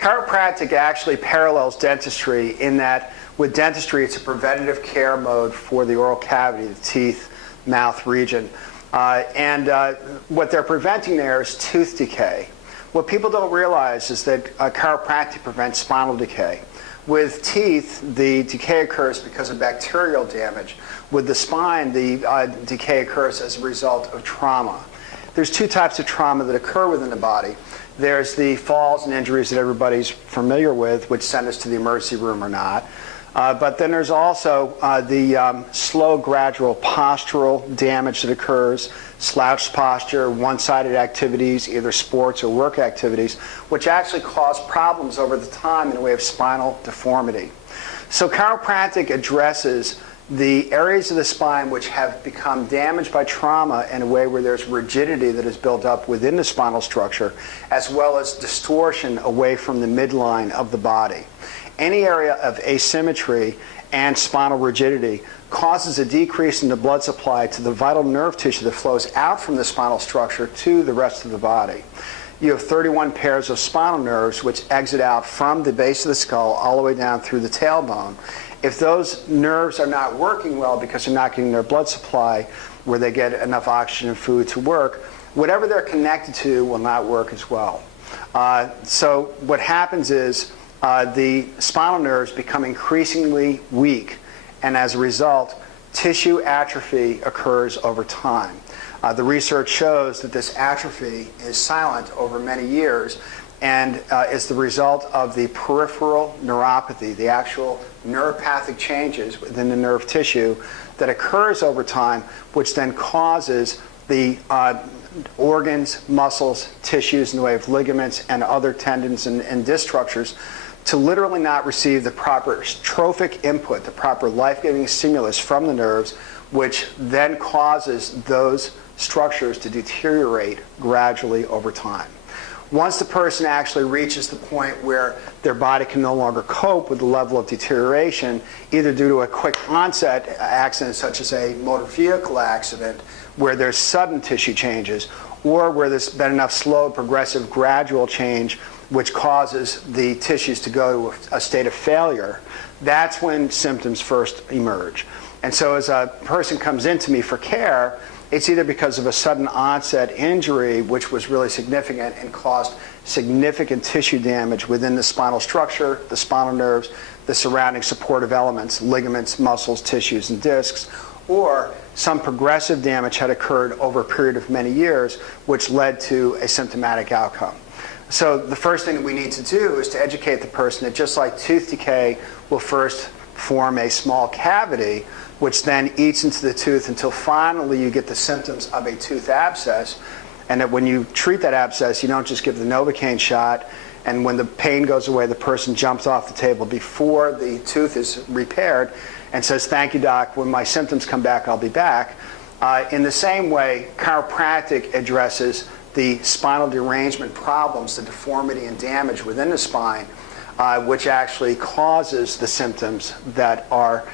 Chiropractic actually parallels dentistry in that with dentistry, it's a preventative care mode for the oral cavity, the teeth, mouth region. What they're preventing there is tooth decay. What people don't realize is that chiropractic prevents spinal decay. With teeth, the decay occurs because of bacterial damage. With the spine, the decay occurs as a result of trauma. There's two types of trauma that occur within the body. There's the falls and injuries that everybody's familiar with, which send us to the emergency room or not. But then there's also the slow, gradual postural damage that occurs, slouched posture, one-sided activities, either sports or work activities, which actually cause problems over the time in the way of spinal deformity. So chiropractic addresses the areas of the spine which have become damaged by trauma in a way where there's rigidity that is built up within the spinal structure, as well as distortion away from the midline of the body. Any area of asymmetry and spinal rigidity causes a decrease in the blood supply to the vital nerve tissue that flows out from the spinal structure to the rest of the body. You have 31 pairs of spinal nerves which exit out from the base of the skull all the way down through the tailbone. If those nerves are not working well because they're not getting their blood supply where they get enough oxygen and food to work, whatever they're connected to will not work as well. So what happens is the spinal nerves become increasingly weak, and as a result, tissue atrophy occurs over time. The research shows that this atrophy is silent over many years and is the result of the peripheral neuropathy, the actual neuropathic changes within the nerve tissue that occurs over time, which then causes the organs, muscles, tissues in the way of ligaments and other tendons and disc structures to literally not receive the proper trophic input, the proper life-giving stimulus from the nerves, which then causes those structures to deteriorate gradually over time. Once the person actually reaches the point where their body can no longer cope with the level of deterioration, either due to a quick onset accident such as a motor vehicle accident where there's sudden tissue changes, or where there's been enough slow, progressive, gradual change which causes the tissues to go to a state of failure, that's when symptoms first emerge. And so as a person comes into me for care, it's either because of a sudden onset injury, which was really significant and caused significant tissue damage within the spinal structure, the spinal nerves, the surrounding supportive elements, ligaments, muscles, tissues, and discs, or some progressive damage had occurred over a period of many years, which led to a symptomatic outcome. So the first thing that we need to do is to educate the person that just like tooth decay will first form a small cavity, which then eats into the tooth until finally you get the symptoms of a tooth abscess, and that when you treat that abscess, you don't just give the Novocaine shot, and when the pain goes away, the person jumps off the table before the tooth is repaired and says, "Thank you, doc. When my symptoms come back, I'll be back." In the same way, chiropractic addresses the spinal derangement problems, the deformity and damage within the spine, which actually causes the symptoms that are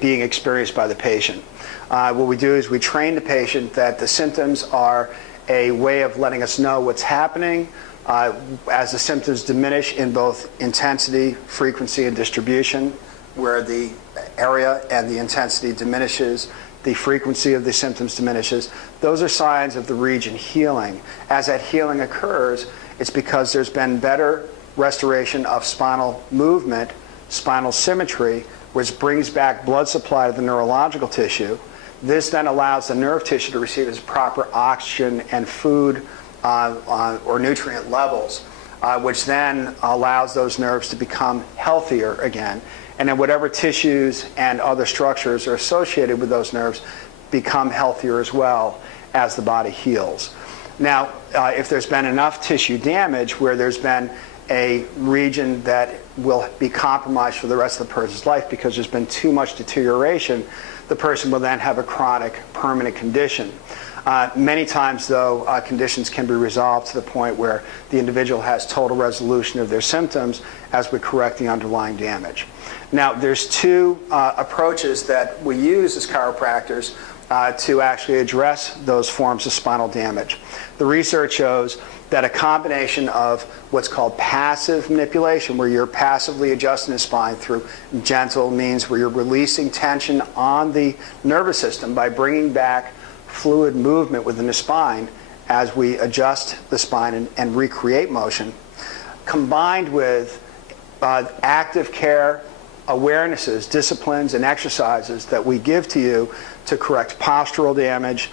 being experienced by the patient. What we do is we train the patient that the symptoms are a way of letting us know what's happening. As the symptoms diminish in both intensity, frequency, and distribution, where the area and the intensity diminishes, the frequency of the symptoms diminishes, those are signs of the region healing. As that healing occurs, it's because there's been better restoration of spinal movement, spinal symmetry, which brings back blood supply to the neurological tissue. This then allows the nerve tissue to receive its proper oxygen and food or nutrient levels, which then allows those nerves to become healthier again. And then whatever tissues and other structures are associated with those nerves become healthier as well as the body heals. Now, if there's been enough tissue damage where there's been a region that will be compromised for the rest of the person's life because there's been too much deterioration, the person will then have a chronic, permanent condition. Many times, though, conditions can be resolved to the point where the individual has total resolution of their symptoms as we correct the underlying damage. Now, there's two approaches that we use as chiropractors. to actually address those forms of spinal damage. The research shows that a combination of what's called passive manipulation, where you're passively adjusting the spine through gentle means, where you're releasing tension on the nervous system by bringing back fluid movement within the spine as we adjust the spine and recreate motion, combined with active care awarenesses, disciplines, and exercises that we give to you to correct postural damage,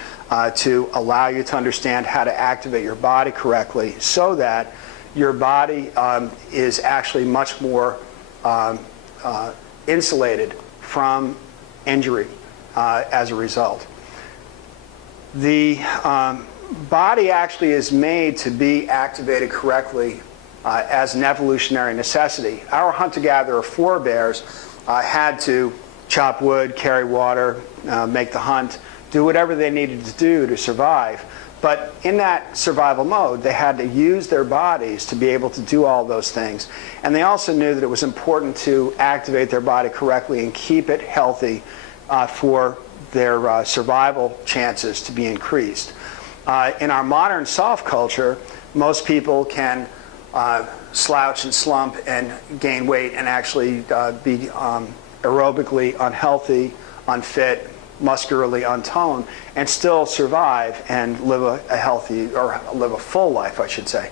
to allow you to understand how to activate your body correctly so that your body is actually much more insulated from injury as a result. The body actually is made to be activated correctly as an evolutionary necessity. Our hunter-gatherer forebears had to chop wood, carry water, make the hunt, do whatever they needed to do to survive. But in that survival mode, they had to use their bodies to be able to do all those things. And they also knew that it was important to activate their body correctly and keep it healthy for their survival chances to be increased. In our modern soft culture, most people can slouch and slump and gain weight and actually be aerobically unhealthy, unfit, muscularly untoned, and still survive and live a healthy, or live a full life, I should say.